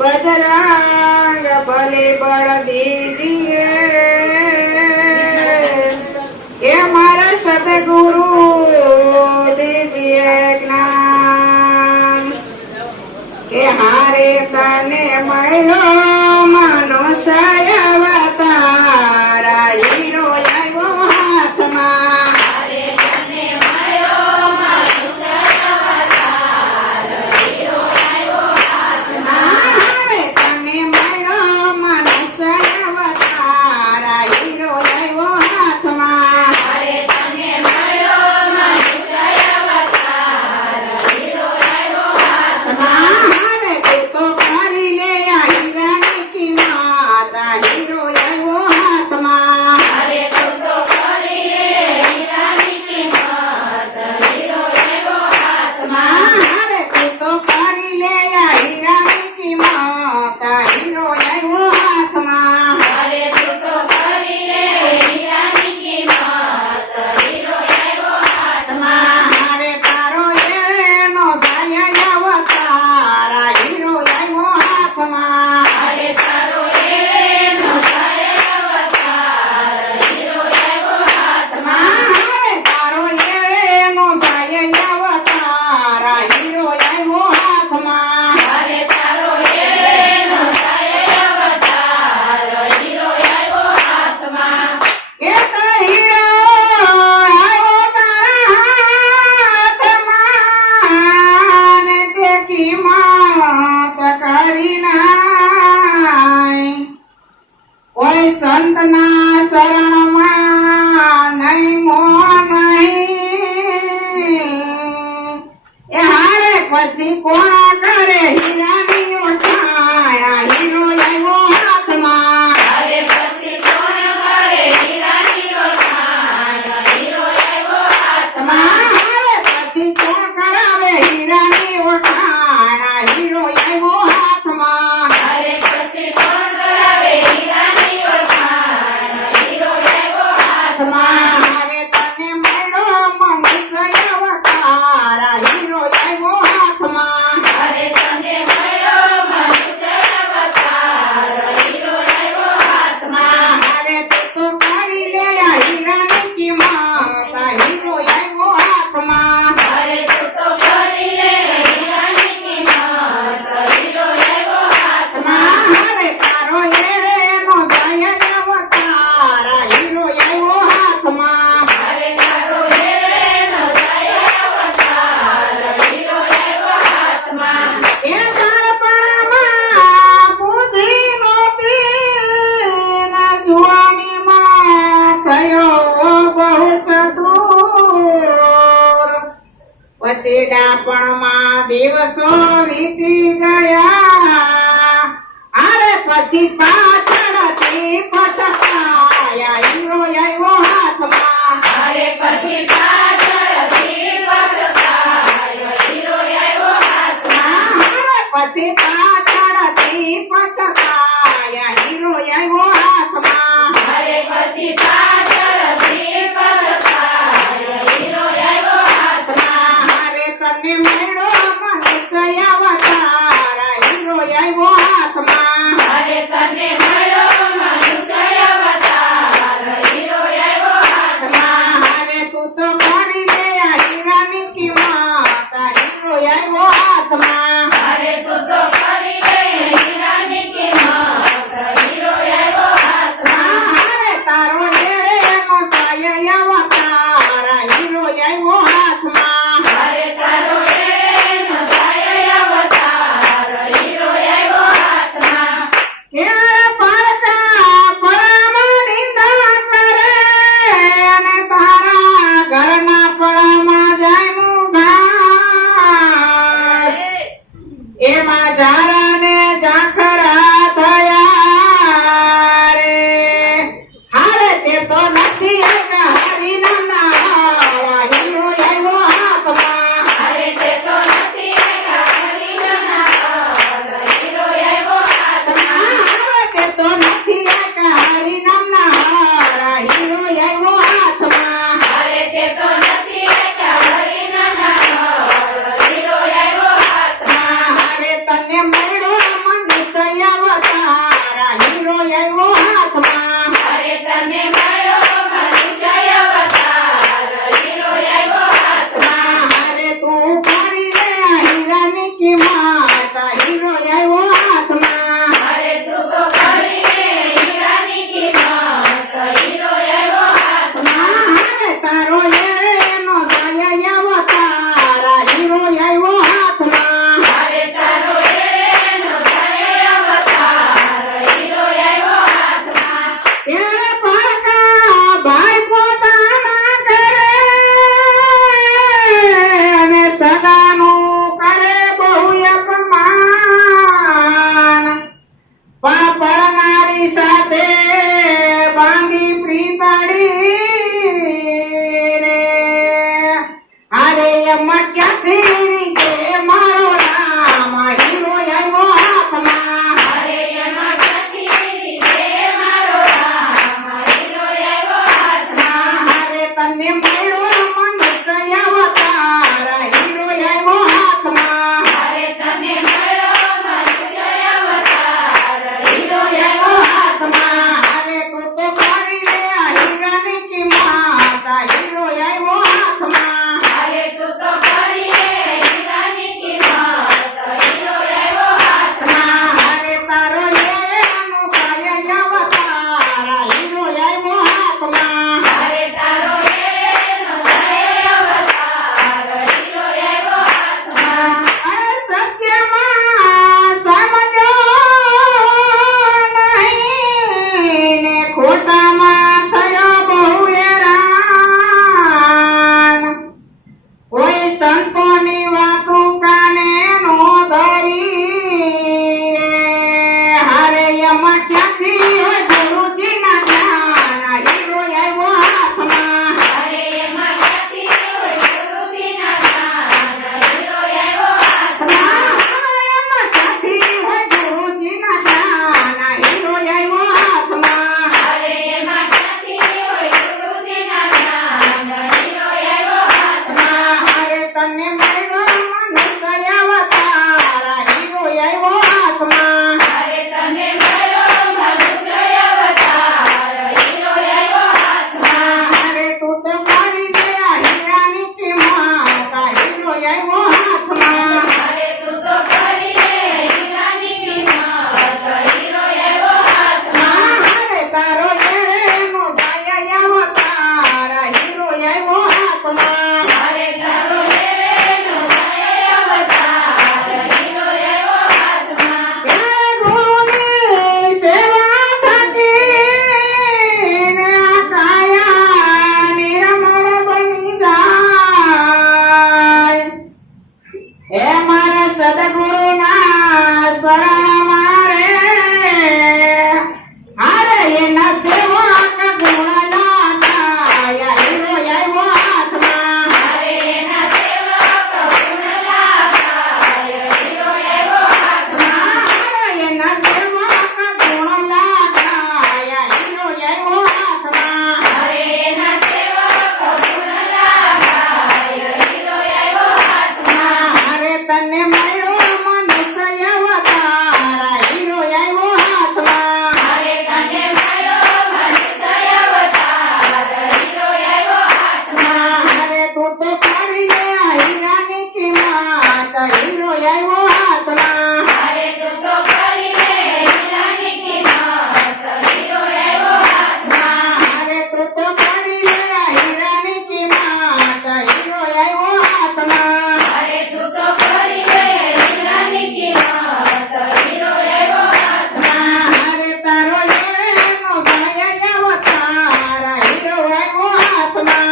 बजरंग भले बड़ दीजिए ये हमारा सदगुरु दीजिए ज्ञान के हारे तने मळो मनुष्य अवतारा हीरो लाव्यो हाथमा संतना शरणमा नहीं मोह नहीं हारे पछी कोण करे हीरानी ओठाया हीरो लाव्यो हाथमा हारे पछी कोण करे हीरानी ओठाया हीरो लाव्यो हाथमा हारे पछी कोण करावे हीरानी ओठाया हीरो लाव्यो हाथमा हारे पछी कोण करावे हीरानी ડાપણમાં દિવસો વીતી ગયા અરે પછી પાછળથી પછતાયા હીરો આવ્યો હાથમાં અરે પછી પાછળથી પછતાયા હીરો આવ્યો હાથમાં અરે પછી પાછળથી પછતાયા હીરો આવ્યો હાથમાં અરે પછી પાછળથી પછતાયા હીરો આવ્યો હાથમાં તને મળો મનુષ્ય અવતારા હીરો આવ્યો હાથમાં અરે તને મળો મનુષ્ય અવતારા હીરો આવ્યો હાથમાં અરે તું તો કરી લે આ હીરાની કિંમત હીરો આવ્યો હાથમાં અરે તું તો ખોટામાં થયો બહુ હેરાન કોઈ સંતોની વાતો કાને નો ધરી હારે એમાં ક્યાંથી હોય ગુરુજીના ધ્યાન હીરો આવ્યો હાથમાં અરે એમાં ક્યાંથી હોય ગુરુજીના જ્ઞાન, હીરો આવ્યો હાથમાં. એમાં ક્યાંથી હોય ગુરુજીના ધ્યાન હીરો આવ્યો હાથમાં અરે એમાં ક્યાંથી હોય ગુરુજીના જ્ઞાન, હીરો આવ્યો હાથમાં. હારે તને મળ્યો મનુષ્ય અવતાર હીરો આવ્યો હાથમાં અરે તને મળ્યો મનુષ્ય અવતાર, હીરો આવ્યો હાથમાં. હારે તું તો કરી દે આ હીરાની કિંમત હીરો આવ્યો હાથમાં અરે તું તો કરી દે હીરાની કિંમત, હીરો આવ્યો હાથમાં. હારે તારો એનો સાયા અવતાર હીરો આવ્યો હાથમાં અરે તારો લેરેનો સાય અવતાર, હીરો આવ્યો હાથમાં. ગુરુની સેવા થકીને આ કાયા નિર્મળ બની જાય હે મારા સદગુરુના શરણ મારે હારે એના સેવક ગુણ લાયા હીરો આવ્યો હાથમાં અરે એના સેવક ગુણ લાગાય, હીરો આવ્યો હાથમાં. હારે એના સેવક ગુણ લાયા હીરો આવ્યો હાથમાં અરે એના સેવક ગુણ લાગાય, હીરો આવ્યો હાથમાં. હારે તને મળ્યો મનુષ્ય અવતાર હીરો આવ્યો હાથમાં અરે તને મળ્યો મનુષ્ય અવતાર, હીરો આવ્યો હાથમાં. હારે તું તો કરી લે આ હીરાની કિંમત હીરો આવ્યો હાથમાં અરે તું તો કરી લે હીરાની કિંમત, હીરો આવ્યો હાથમાં. હારે તું તો કરી લે આ હીરાની કિંમત હીરો આવ્યો હાથમાં અરે તું તો કરી લે હીરાની કિંમત, હીરો આવ્યો હાથમાં. હારે તારો એનો સાયા અવતાર હીરો આવ્યો હાથમાં